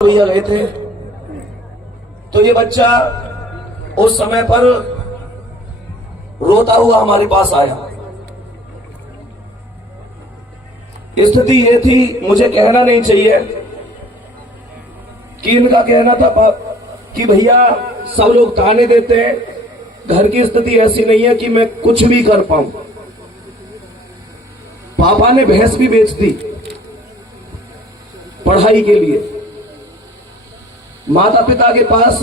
भैया गए थे तो ये बच्चा उस समय पर रोता हुआ हमारे पास आया। स्थिति ये थी, मुझे कहना नहीं चाहिए कि इनका कहना था कि भैया सब लोग ताने देते हैं, घर की स्थिति ऐसी नहीं है कि मैं कुछ भी कर पाऊं। पापा ने भैंस भी बेच दी पढ़ाई के लिए। माता पिता के पास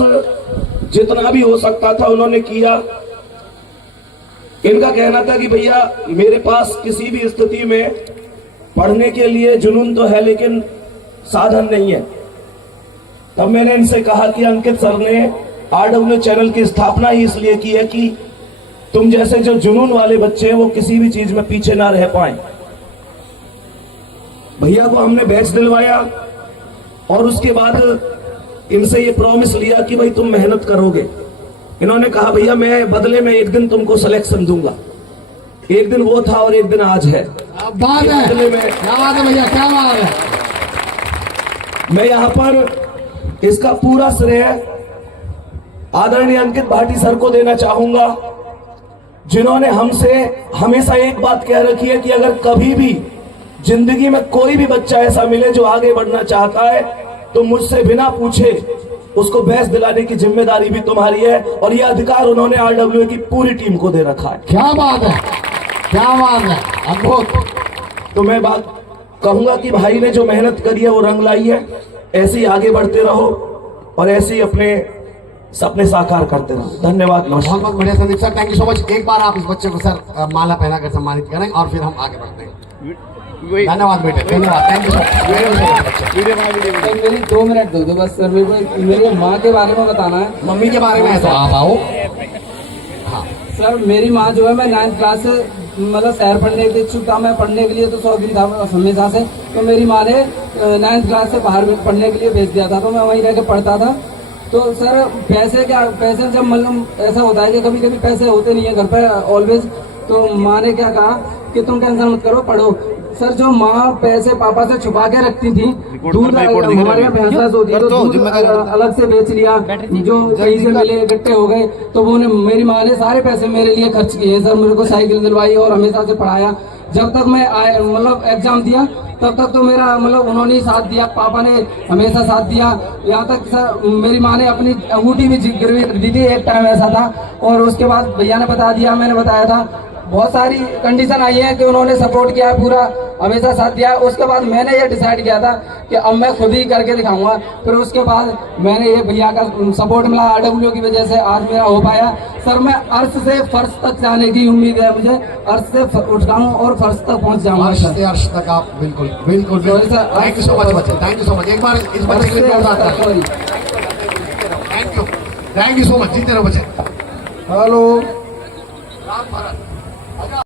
जितना भी हो सकता था उन्होंने किया। इनका कहना था कि भैया मेरे पास किसी भी स्थिति में पढ़ने के लिए जुनून तो है लेकिन साधन नहीं है। तब मैंने इनसे कहा कि अंकित सर ने RW चैनल की स्थापना ही इसलिए की है कि तुम जैसे जो जुनून वाले बच्चे हैं वो किसी भी चीज में पीछे ना रह पाए। भैया को हमने बैच दिलवाया और उसके बाद इनसे ये प्रॉमिस लिया कि भाई तुम मेहनत करोगे। इन्होंने कहा भैया मैं बदले में एक दिन तुमको सिलेक्शन दूंगा। एक दिन वो था और एक दिन आज है। बात है, बदले में क्या बात है भैया, क्या बात है। मैं यहाँ पर इसका पूरा श्रेय आदरणीय अंकित भाटी सर को देना चाहूंगा, जिन्होंने हमसे हमेशा एक बात कह रखी है कि अगर कभी भी जिंदगी में कोई भी बच्चा ऐसा मिले जो आगे बढ़ना चाहता है तो मुझसे बिना पूछे उसको बैच दिलाने की जिम्मेदारी भी तुम्हारी है। और यह अधिकार उन्होंने RW की पूरी टीम को दे रखा है। क्या बात है, क्या बात है, अद्भुत। तो मैं बात कहूंगा कि भाई ने जो मेहनत करी है वो रंग लाई है। ऐसे ही आगे बढ़ते रहो और ऐसे ही अपने सपने साकार करते रहो। धन्यवाद, नमस्कार। बहुत बढ़िया Sandeep sir, thank you so much. एक बार आप इस बच्चे को सर माला पहनाकर सम्मानित करें और फिर हम आगे बढ़ते हैं। धन्यवाद बेटे, धन्यवाद, थैंक यू सर। मेरी 2 मिनट दो बस सर, मेरी माँ के बारे में बताना है। मम्मी के बारे में है तो आप आओ। हाँ सर मेरी माँ जो है, मैं 9th क्लास से मतलब शहर पढ़ने के इच्छुक था। मैं पढ़ने के लिए तो शौकीन था हमेशा से। तो मेरी माँ ने 9th क्लास से बाहर पढ़ने के लिए भेज दिया था, तो मैं वहीं रह के पढ़ता था। तो सर पैसे जब मतलब ऐसा होता है कि कभी कभी पैसे होते नहीं है घर पे ऑलवेज। तो माँ ने क्या कहा कि तुम टेंशन मत करो, पढ़ो। सर जो माँ पैसे पापा से छुपा के रखती थी, दूध हमारे यहाँ भैंस होती है तो दूध अलग से बेच लिया, जो कहीं से मिले इकट्ठे हो गए तो वो मेरी माँ ने सारे पैसे मेरे लिए खर्च किए। सर मेरे को साइकिल दिलवाई और हमेशा से पढ़ाया। जब तक मैं मतलब एग्जाम दिया तब तक तो मेरा मतलब उन्होंने ही साथ दिया, पापा ने हमेशा साथ दिया। यहाँ तक सर मेरी माँ ने अपनी अंगूठी भी गिरवी दी थी, एक टाइम ऐसा था। और उसके बाद भैया ने बता दिया, मैंने बताया था, बहुत सारी कंडीशन आई है कि उन्होंने सपोर्ट किया, पूरा हमेशा साथ दिया। उसके बाद मैंने ये डिसाइड किया था कि अब मैं खुद ही करके दिखाऊंगा। फिर उसके बाद मैंने ये भैया का सपोर्ट मिला, RW की वजह से आज मेरा हो पाया। सर मैं अर्श से फर्श तक जाने की उम्मीद है मुझे। अर्श से उठ जाऊँ और फर्श तक पहुंच जाऊंगा। अर्श तक आप बिल्कुल बिल्कुल। थैंक यू सो मच बच्चे, थैंक यू सो मच। एक बार इस बच्चे के लिए थैंक यू सो मच। जीते रहो बच्चे। हेलो। राम भारत।